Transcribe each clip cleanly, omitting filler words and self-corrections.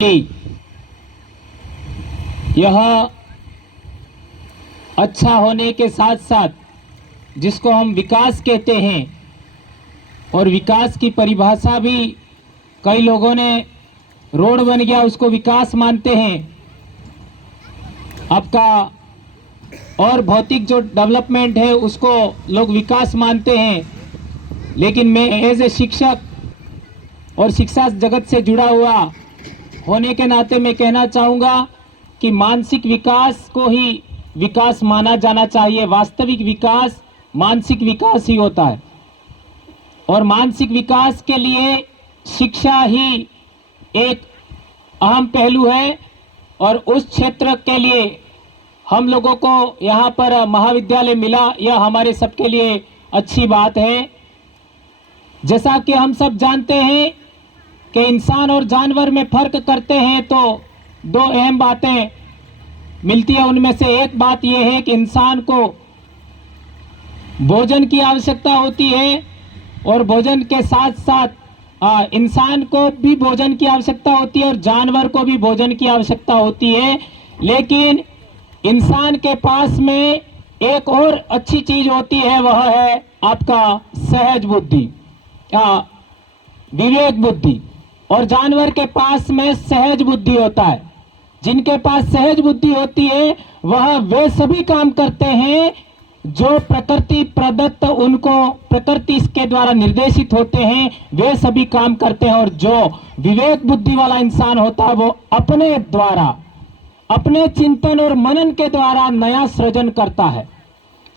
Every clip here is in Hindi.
यह अच्छा होने के साथ साथ जिसको हम विकास कहते हैं, और विकास की परिभाषा भी कई लोगों ने रोड बन गया उसको विकास मानते हैं आपका, और भौतिक जो डेवलपमेंट है उसको लोग विकास मानते हैं। लेकिन मैं एज ए शिक्षक और शिक्षा जगत से जुड़ा हुआ होने के नाते मैं कहना चाहूँगा कि मानसिक विकास को ही विकास माना जाना चाहिए। वास्तविक विकास मानसिक विकास ही होता है, और मानसिक विकास के लिए शिक्षा ही एक अहम पहलू है। और उस क्षेत्र के लिए हम लोगों को यहाँ पर महाविद्यालय मिला, यह हमारे सबके लिए अच्छी बात है। जैसा कि हम सब जानते हैं कि इंसान और जानवर में फर्क करते हैं तो दो अहम बातें मिलती है। उनमें से एक बात यह है कि इंसान को भोजन की आवश्यकता होती है, और भोजन के साथ साथ इंसान को भी भोजन की आवश्यकता होती है और जानवर को भी भोजन की आवश्यकता होती है। लेकिन इंसान के पास में एक और अच्छी चीज होती है, वह है आपका सहज बुद्धि या विवेक बुद्धि, और जानवर के पास में सहज बुद्धि होता है। जिनके पास सहज बुद्धि होती है वह वे सभी काम करते हैं जो प्रकृति प्रदत्त, उनको प्रकृति के द्वारा निर्देशित होते हैं, वे सभी काम करते हैं। और जो विवेक बुद्धि वाला इंसान होता है वो अपने द्वारा, अपने चिंतन और मनन के द्वारा नया सृजन करता है।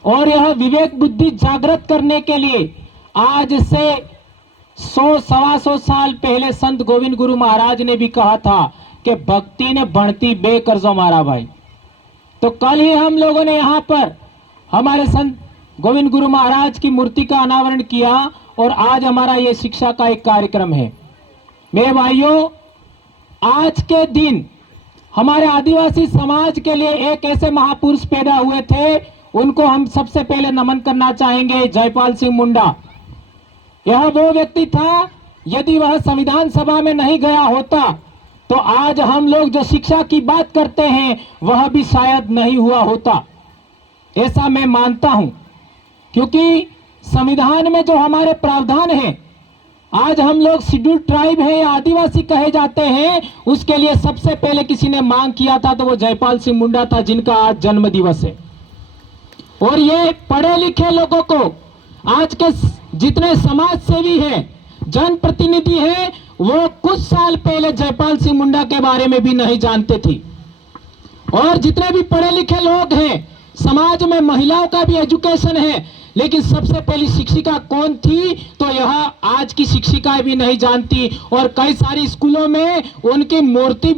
और यह विवेक बुद्धि जागृत करने के लिए आज से 100-125 साल पहले संत गोविंद गुरु महाराज ने भी कहा था कि भक्ति ने बढ़ती बेकर्जो मारा भाई। तो कल ही हम लोगों ने यहाँ पर हमारे संत गोविंद गुरु महाराज की मूर्ति का अनावरण किया, और आज हमारा ये शिक्षा का एक कार्यक्रम है। मेरे भाइयों, आज के दिन हमारे आदिवासी समाज के लिए एक ऐसे महापुरुष पैदा हुए थे, उनको हम सबसे पहले नमन करना चाहेंगे, जयपाल सिंह मुंडा। यह वो व्यक्ति था, यदि वह संविधान सभा में नहीं गया होता तो आज हम लोग जो शिक्षा की बात करते हैं वह भी शायद नहीं हुआ होता, ऐसा मैं मानता हूं। क्योंकि संविधान में जो हमारे प्रावधान हैं, आज हम लोग शेड्यूल ट्राइब है या आदिवासी कहे जाते हैं, उसके लिए सबसे पहले किसी ने मांग किया था तो वो जयपाल सिंह मुंडा था, जिनका आज जन्म दिवस है। और ये पढ़े लिखे लोगों को, आज के जितने समाज सेवी हैं, जनप्रतिनिधि हैं, वो कुछ साल पहले जयपाल सिंह मुंडा के बारे में भी नहीं जानते थे। और जितने भी पढ़े लिखे लोग हैं, समाज में महिलाओं का भी एजुकेशन है, लेकिन सबसे पहली शिक्षिका कौन थी तो यह आज की शिक्षिकाएं भी नहीं जानती। और कई सारी स्कूलों में उनकी मूर्ति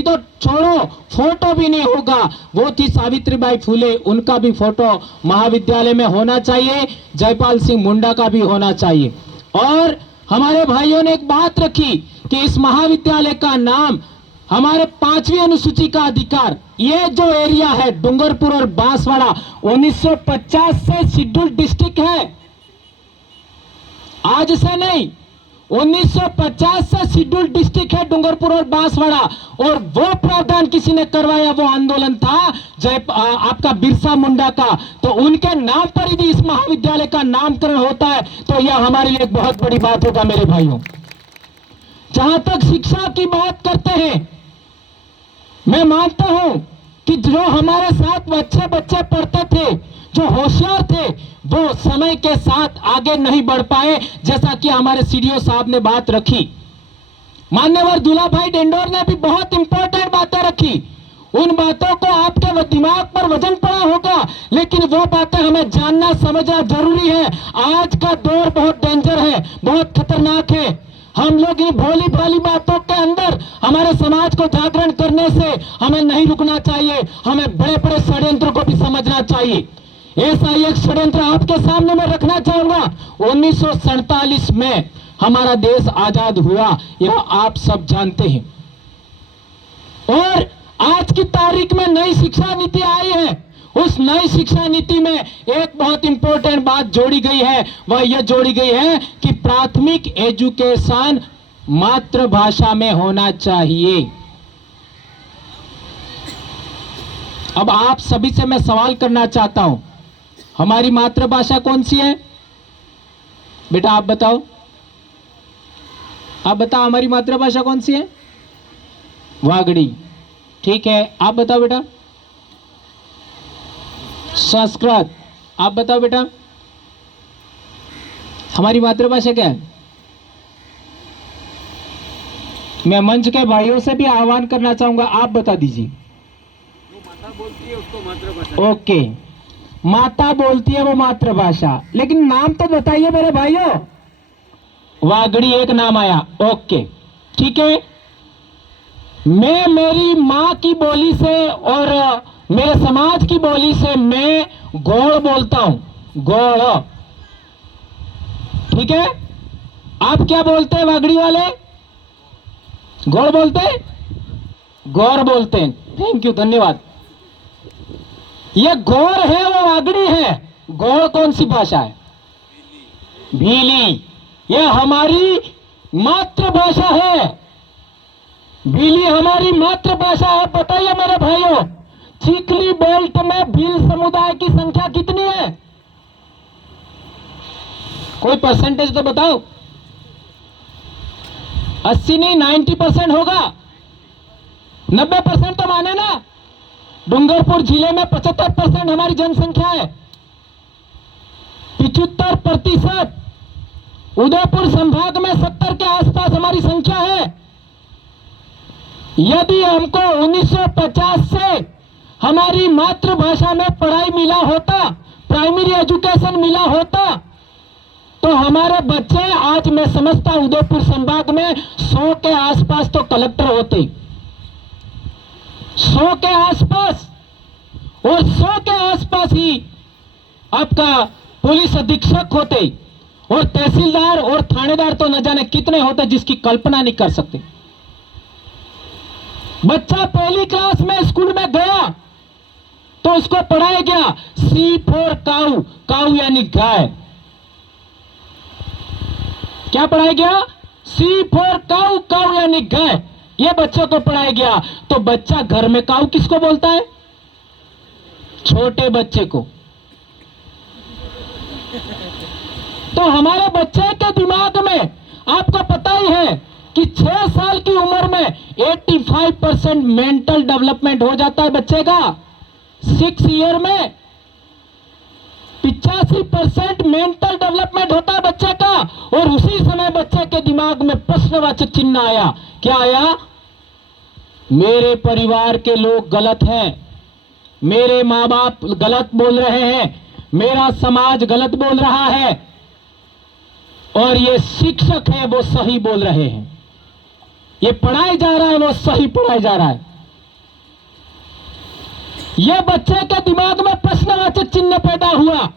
तो छोड़ो, फोटो भी नहीं होगा। वो थी सावित्रीबाई फुले, उनका भी फोटो महाविद्यालय में होना चाहिए, जयपाल सिंह मुंडा का भी होना चाहिए। और हमारे भाइयों ने एक बात रखी कि इस महाविद्यालय का नाम हमारे 5वीं अनुसूची का अधिकार, ये जो एरिया है डूंगरपुर और बांसवाड़ा 1950 से शेड्यूल्ड डिस्ट्रिक्ट है, आज से नहीं, 1950 से शेड्यूल्ड डिस्ट्रिक्ट है डूंगरपुर और बांसवाड़ा। और वो प्रावधान किसी ने करवाया, वो आंदोलन था आपका बिरसा मुंडा का। तो उनके नाम पर यदि इस महाविद्यालय का नामकरण होता है तो यह हमारे लिए एक बहुत बड़ी बात होगा। मेरे भाइयों, जहां तक शिक्षा की बात करते हैं, मैं मानता हूं कि जो हमारे साथ अच्छे बच्चे पढ़ते थे, जो होशियार थे, वो समय के साथ आगे नहीं बढ़ पाए। जैसा कि हमारे सीडीओ साहब ने बात रखी, मान्यवर दूल्हा भाई डेंडोर ने भी बहुत इंपॉर्टेंट बातें रखी। उन बातों को आपके दिमाग पर वजन पड़ा होगा, लेकिन वो बातें हमें जानना समझना जरूरी है। आज का दौर बहुत डेंजर है, बहुत खतरनाक है। हम लोग इन भोली भाली बातों के अंदर हमारे समाज को जागरण करने से हमें नहीं रुकना चाहिए, हमें बड़े बड़े षड्यंत्र को भी समझना चाहिए। ऐसा एक षड्यंत्र आपके सामने मैं रखना चाहूंगा। 1947 में हमारा देश आजाद हुआ, यह आप सब जानते हैं। और आज की तारीख में नई शिक्षा नीति आई है, उस नई शिक्षा नीति में एक बहुत इंपॉर्टेंट बात जोड़ी गई है, वह यह जोड़ी गई है कि प्राथमिक एजुकेशन मातृभाषा में होना चाहिए। अब आप सभी से मैं सवाल करना चाहता हूं, हमारी मातृभाषा कौन सी है? बेटा आप बताओ, आप बताओ हमारी मातृभाषा कौन सी है? वागड़ी। ठीक है, आप बताओ बेटा। संस्कृत। आप बताओ बेटा, हमारी मातृभाषा क्या है? मैं मंच के भाइयों से भी आह्वान करना चाहूंगा, आप बता दीजिए। वो माता बोलती है उसको मातृभाषा। ओके, माता बोलती है वो मातृभाषा, लेकिन नाम तो बताइए मेरे भाइयों। वागड़ी एक नाम आया। ओके ठीक है, मैं मेरी माँ की बोली से और मेरे समाज की बोली से मैं गौड़ बोलता हूं, गौड़। ठीक है, आप क्या बोलते हैं वागड़ी वाले? गौड़ बोलते हैं, गौर बोलते हैं। थैंक यू, धन्यवाद। ये गौर है वो वागड़ी है। गौड़ कौन सी भाषा है? भीली। ये हमारी मातृभाषा है। भीली हमारी मातृभाषा है। बताइए मेरे भाइयों, चिखली बेल्ट में भील समुदाय की संख्या कितनी है? कोई परसेंटेज तो बताओ। 80 नहीं 90% होगा। 90% तो माने ना। डूंगरपुर जिले में 75% हमारी जनसंख्या है। 75%। उदयपुर संभाग में 70 के आसपास हमारी संख्या है। यदि हमको 1950 से हमारी मातृभाषा में पढ़ाई मिला होता, प्राइमरी एजुकेशन मिला होता, तो हमारे बच्चे आज मैं समझता हूं उदयपुर संभाग में 100 के आसपास तो कलेक्टर होते, 100 के आसपास, और 100 के आसपास ही आपका पुलिस अधीक्षक होते, और तहसीलदार और थानेदार तो न जाने कितने होते जिसकी कल्पना नहीं कर सकते। बच्चा पहली क्लास में स्कूल में गया तो उसको पढ़ाया गया C फॉर काऊ, काऊ यानी गाय। क्या पढ़ाया गया? C फॉर काऊ, काऊ यानी गाय। ये बच्चे को पढ़ाया गया। तो बच्चा घर में काऊ किसको बोलता है? छोटे बच्चे को। तो हमारे बच्चे के दिमाग में आपको पता ही है कि 6 साल की उम्र में 85% मेंटल डेवलपमेंट हो जाता है बच्चे का। 6 ईयर में 85% मेंटल डेवलपमेंट होता है बच्चे का। और उसी समय बच्चे के दिमाग में प्रश्नवाचक चिन्ह आया। क्या आया? मेरे परिवार के लोग गलत हैं, मेरे माँ बाप गलत बोल रहे हैं, मेरा समाज गलत बोल रहा है, और ये शिक्षक है वो सही बोल रहे हैं, ये पढ़ाया जा रहा है वो सही पढ़ाया जा रहा है। ये बच्चे के दिमाग में प्रश्नवाचक चिन्ह पैदा हुआ।